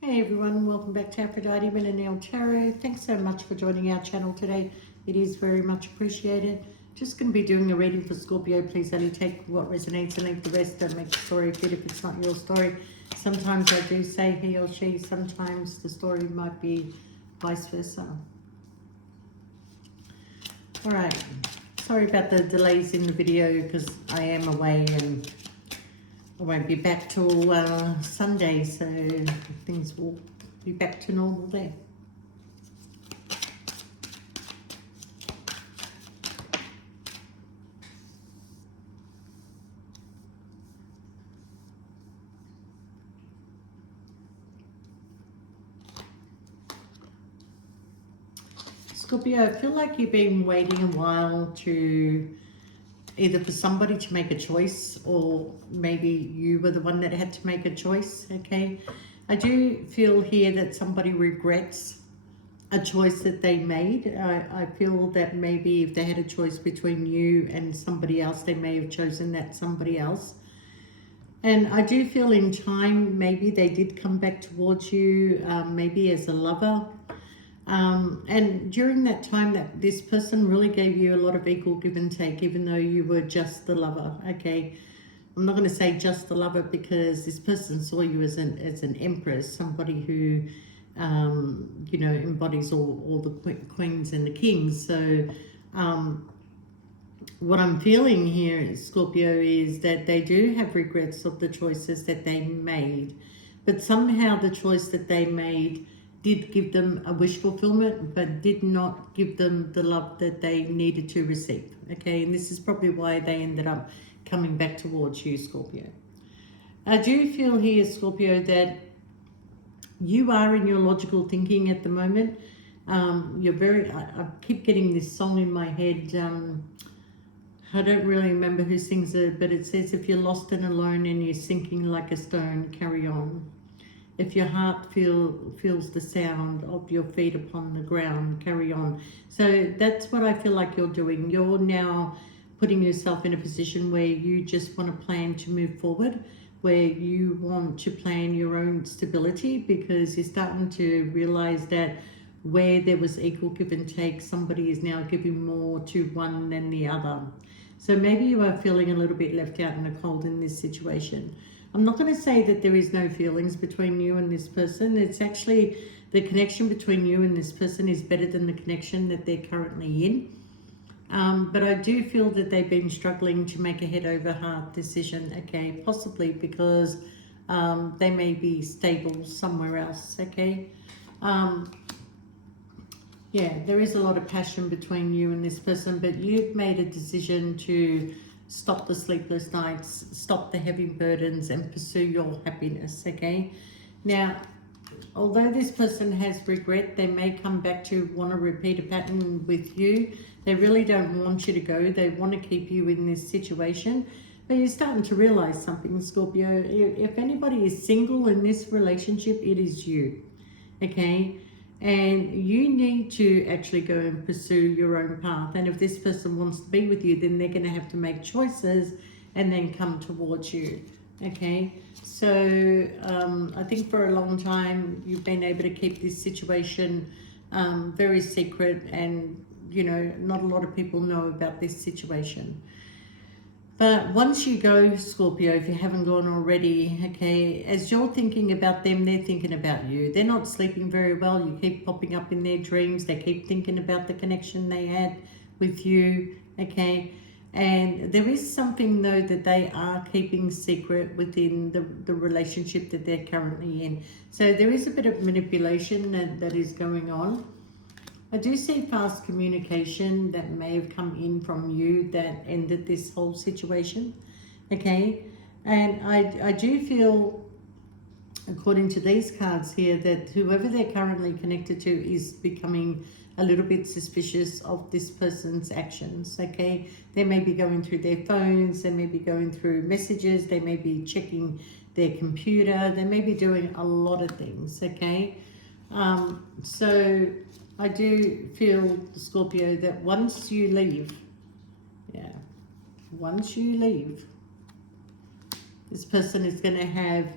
Hey everyone, welcome back to Aphrodite Millennial Tarot. Thanks so much for joining our channel today. It is very much appreciated. Just going to be doing a reading for Scorpio. Please only take what resonates and leave the rest. Don't make the story fit if it's not your story. Sometimes I do say he or she, sometimes the story might be vice versa. Alright, sorry about the delays in the video because I am away and I won't be back till Sunday, so things will be back to normal there. Scorpio, I feel like you've been waiting a while to either for somebody to make a choice, or maybe you were the one that had to make a choice, okay? I do feel here that somebody regrets a choice that they made. I feel that maybe if they had a choice between you and somebody else, they may have chosen that somebody else. And I do feel in time, maybe they did come back towards you, maybe as a lover. And during that time, that this person really gave you a lot of equal give and take, even though you were just the lover, okay? I'm not going to say just the lover because this person saw you as an empress, somebody who, you know, embodies all the queens and the kings. So what I'm feeling here, Scorpio, is that they do have regrets of the choices that they made. But somehow the choice that they made did give them a wish fulfillment, but did not give them the love that they needed to receive. Okay, and this is probably why they ended up coming back towards you, Scorpio. I do feel here, Scorpio, that you are in your logical thinking at the moment. You're very, I keep getting this song in my head. I don't really remember who sings it, but it says, if you're lost and alone and you're sinking like a stone, carry on. If your heart feels the sound of your feet upon the ground, carry on. So that's what I feel like you're doing. You're now putting yourself in a position where you just want to plan to move forward, where you want to plan your own stability, because you're starting to realize that where there was equal give and take, somebody is now giving more to one than the other. So maybe you are feeling a little bit left out in the cold in this situation. I'm not going to say that there is no feelings between you and this person. It's actually the connection between you and this person is better than the connection that they're currently in. But I do feel that they've been struggling to make a head over heart decision, okay? Possibly because they may be stable somewhere else, okay? Yeah, there is a lot of passion between you and this person, but you've made a decision to stop the sleepless nights, stop the heavy burdens, and pursue your happiness, okay? Now, although this person has regret, they may come back to want to repeat a pattern with you. They really don't want you to go. They want to keep you in this situation. But you're starting to realize something, Scorpio. If anybody is single in this relationship, it is you, okay? And you need to actually go and pursue your own path. And if this person wants to be with you, then they're going to have to make choices and then come towards you. Okay, so I think for a long time you've been able to keep this situation very secret, and you know, not a lot of people know about this situation. But once you go, Scorpio, if you haven't gone already, okay, as you're thinking about them, they're thinking about you. They're not sleeping very well. You keep popping up in their dreams. They keep thinking about the connection they had with you, okay? And there is something, though, that they are keeping secret within the relationship that they're currently in. So there is a bit of manipulation that is going on. I do see fast communication that may have come in from you that ended this whole situation, okay? And I do feel, according to these cards here, that whoever they're currently connected to is becoming a little bit suspicious of this person's actions, okay? They may be going through their phones, they may be going through messages, they may be checking their computer, they may be doing a lot of things, okay? So I do feel, Scorpio, that once you leave, yeah, once you leave, this person is going to have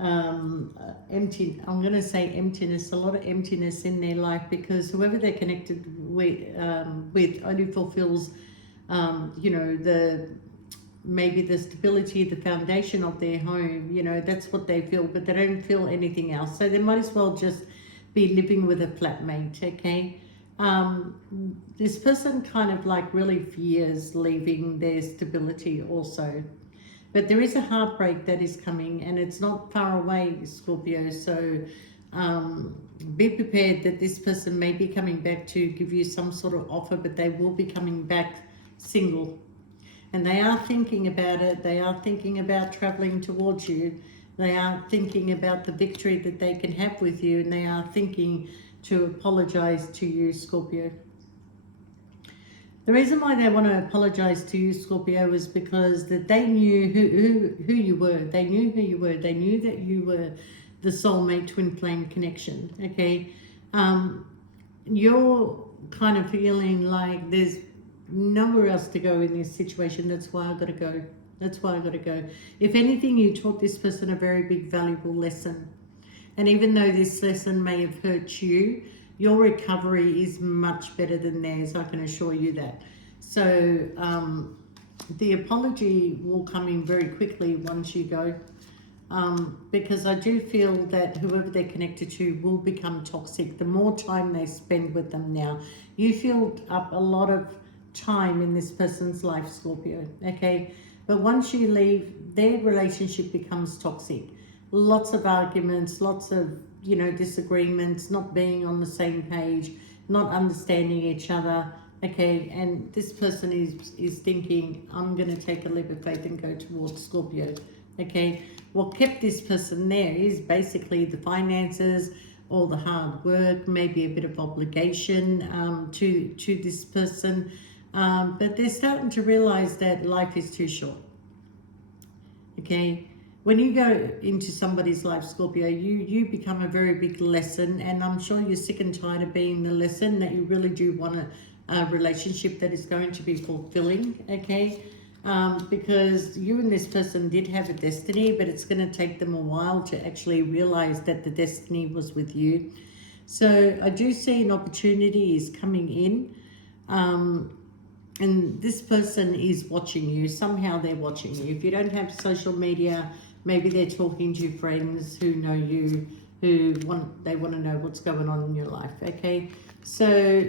empty. I'm going to say emptiness, a lot of emptiness in their life, because whoever they're connected with only fulfills, you know, maybe the stability, the foundation of their home. You know, that's what they feel, but they don't feel anything else. So they might as well just be living with a flatmate. Okay. This person kind of like really fears leaving their stability also. But there is a heartbreak that is coming, and it's not far away, Scorpio. So be prepared that this person may be coming back to give you some sort of offer, but they will be coming back single. And they are thinking about it. They are thinking about traveling towards you. They are thinking about the victory that they can have with you. And they are thinking to apologize to you, Scorpio. The reason why they want to apologize to you, Scorpio, is because that they knew who you were. They knew who you were. They knew that you were the soulmate twin flame connection. Okay. You're kind of feeling like there's nowhere else to go in this situation. That's why I got to go. That's why I got to go. If anything, you taught this person a very big, valuable lesson. And even though this lesson may have hurt you, your recovery is much better than theirs, I can assure you that. So the apology will come in very quickly once you go, because I do feel that whoever they're connected to will become toxic the more time they spend with them now. You filled up a lot of time in this person's life, Scorpio, okay? But once you leave, their relationship becomes toxic. Lots of arguments, lots of, you know, disagreements, not being on the same page, not understanding each other, okay? And this person is thinking, I'm going to take a leap of faith and go towards Scorpio, okay? What kept this person there is basically the finances, all the hard work, maybe a bit of obligation to this person. But they're starting to realize that life is too short, okay? When you go into somebody's life, Scorpio, you become a very big lesson, and I'm sure you're sick and tired of being the lesson, that you really do want a relationship that is going to be fulfilling, okay? Because you and this person did have a destiny, but it's going to take them a while to actually realize that the destiny was with you. So I do see an opportunity is coming in, and this person is watching you. Somehow they're watching you. If you don't have social media, maybe they're talking to friends who know you, they want to know what's going on in your life, okay? So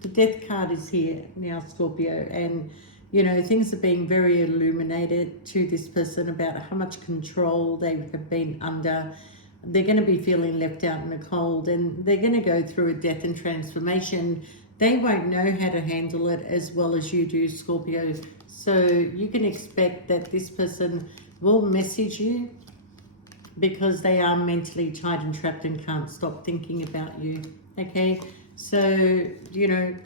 the death card is here now, Scorpio, and, you know, things are being very illuminated to this person about how much control they have been under. They're going to be feeling left out in the cold, and they're going to go through a death and transformation. They won't know how to handle it as well as you do, Scorpio. So you can expect that this person will message you because they are mentally tied and trapped and can't stop thinking about you, okay? So, you know,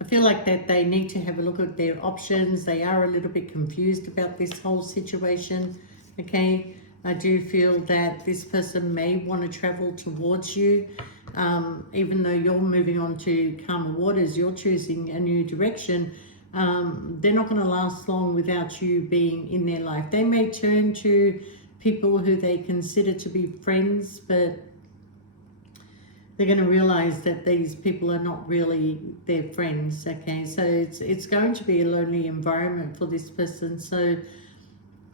I feel like that they need to have a look at their options. They are a little bit confused about this whole situation, okay? I do feel that this person may want to travel towards you, even though you're moving on to calmer waters, you're choosing a new direction. They're not going to last long without you being in their life. They may turn to people who they consider to be friends, but they're going to realize that these people are not really their friends, okay? So it's going to be a lonely environment for this person. So,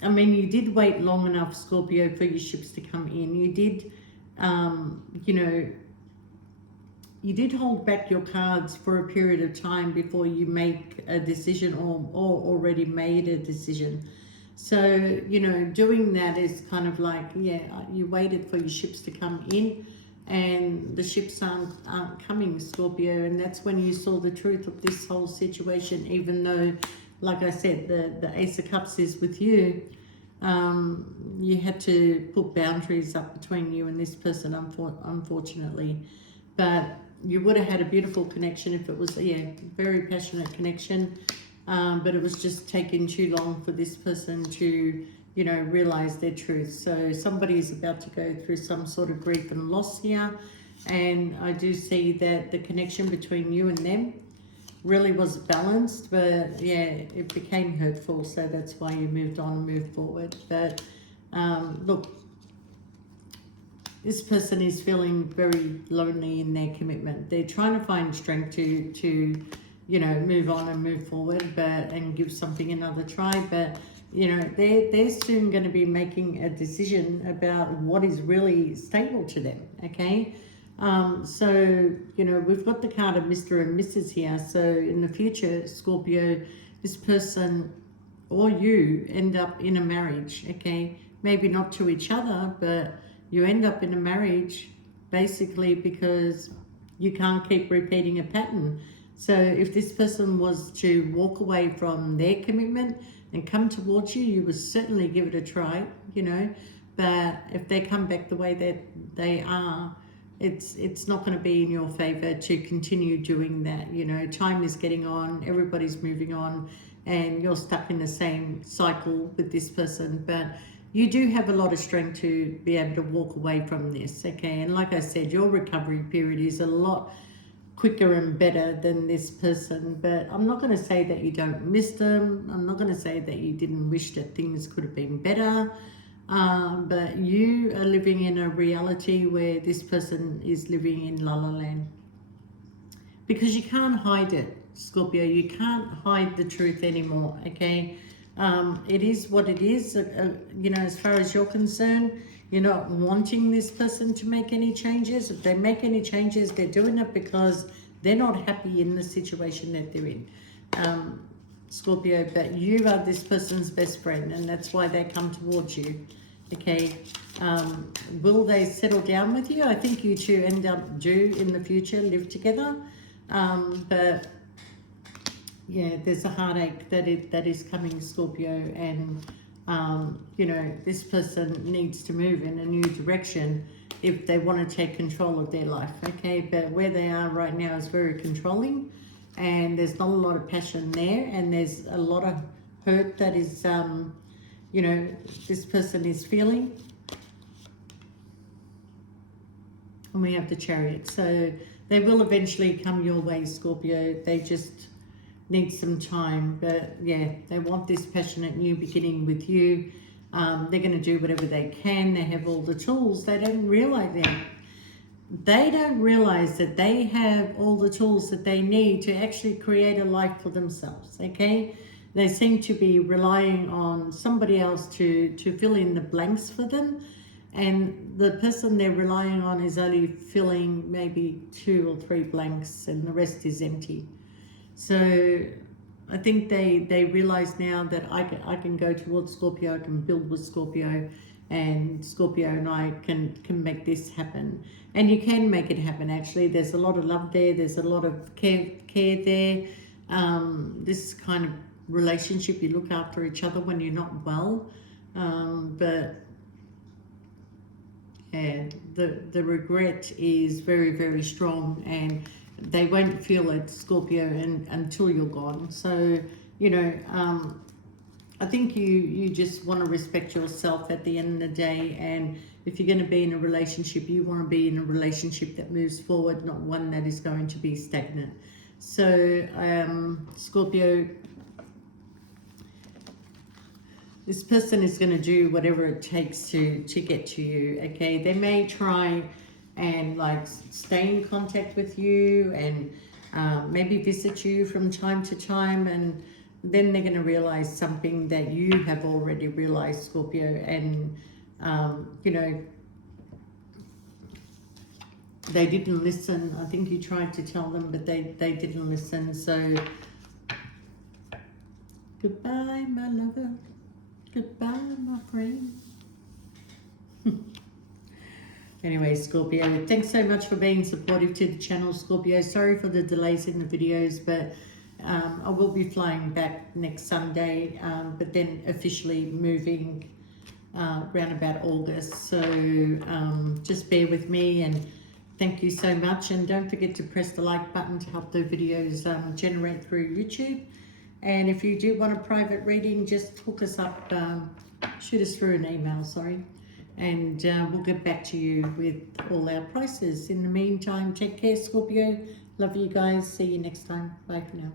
I mean, you did wait long enough, Scorpio, for your ships to come in. You did, you know, you did hold back your cards for a period of time before you make a decision, or already made a decision. So, you know, doing that is kind of like, yeah, you waited for your ships to come in, and the ships aren't coming, Scorpio. And that's when you saw the truth of this whole situation, even though, like I said, the Ace of Cups is with you. You had to put boundaries up between you and this person, unfortunately. But you would have had a beautiful connection if it was, yeah, very passionate connection. But it was just taking too long for this person to, you know, realize their truth. So somebody is about to go through some sort of grief and loss here. And I do see that the connection between you and them really was balanced, but yeah, it became hurtful. So that's why you moved on and moved forward. But Look, this person is feeling very lonely in their commitment. They're trying to find strength to you know, move on and move forward, and give something another try. But you know, they're soon going to be making a decision about what is really stable to them. Okay, so you know, we've got the card of Mr. and Mrs. here. So in the future, Scorpio, this person or you end up in a marriage. Okay, maybe not to each other, but you end up in a marriage basically because you can't keep repeating a pattern. So if this person was to walk away from their commitment and come towards you, you would certainly give it a try, you know. But if they come back the way that they are, it's not going to be in your favor to continue doing that. You know, time is getting on, everybody's moving on, and you're stuck in the same cycle with this person. But you do have a lot of strength to be able to walk away from this, okay? And like I said, your recovery period is a lot quicker and better than this person. But I'm not going to say that you don't miss them. I'm not going to say that you didn't wish that things could have been better. But you are living in a reality where this person is living in La La Land. Because you can't hide it, Scorpio. You can't hide the truth anymore, okay? It is what it is. You know, as far as you're concerned, you're not wanting this person to make any changes. If they make any changes, they're doing it because they're not happy in the situation that they're in, Scorpio. But you are this person's best friend, and that's why they come towards you, okay? Will they settle down with you? I think you two end up in the future live together, but yeah, there's a heartache that is coming, Scorpio, and you know, this person needs to move in a new direction if they want to take control of their life, okay? But where they are right now is very controlling, and there's not a lot of passion there, and there's a lot of hurt that is, you know, this person is feeling. And we have the Chariot. So they will eventually come your way, Scorpio. They just need some time. But yeah, they want this passionate new beginning with you. They're going to do whatever they can. They have all the tools. They don't realize that. They don't realize that they have all the tools that they need to actually create a life for themselves, okay? They seem to be relying on somebody else to fill in the blanks for them. And the person they're relying on is only filling maybe 2 or 3 blanks, and the rest is empty. So I think they realize now that I can go towards Scorpio, I can build with Scorpio, and Scorpio and I can make this happen. And you can make it happen, actually. There's a lot of love there. There's a lot of care there. This kind of relationship, you look after each other when you're not well. But yeah, the regret is very, very strong, and they won't feel it, Scorpio, until you're gone. So, you know, I think you just want to respect yourself at the end of the day. And if you're going to be in a relationship, you want to be in a relationship that moves forward, not one that is going to be stagnant. So, Scorpio, this person is going to do whatever it takes to get to you, okay? They may try and like stay in contact with you and maybe visit you from time to time, and then they're going to realize something that you have already realized, Scorpio. And you know, they didn't listen. I think you tried to tell them, but they didn't listen. So goodbye, my lover. Goodbye, my friend. Anyway, Scorpio, thanks so much for being supportive to the channel, Scorpio. Sorry for the delays in the videos, but I will be flying back next Sunday, but then officially moving around about August. So just bear with me, and thank you so much. And don't forget to press the like button to help the videos generate through YouTube. And if you do want a private reading, just hook us up, shoot us through an email, sorry. And we'll get back to you with all our prices. In the meantime, take care, Scorpio. Love you guys. See you next time. Bye for now.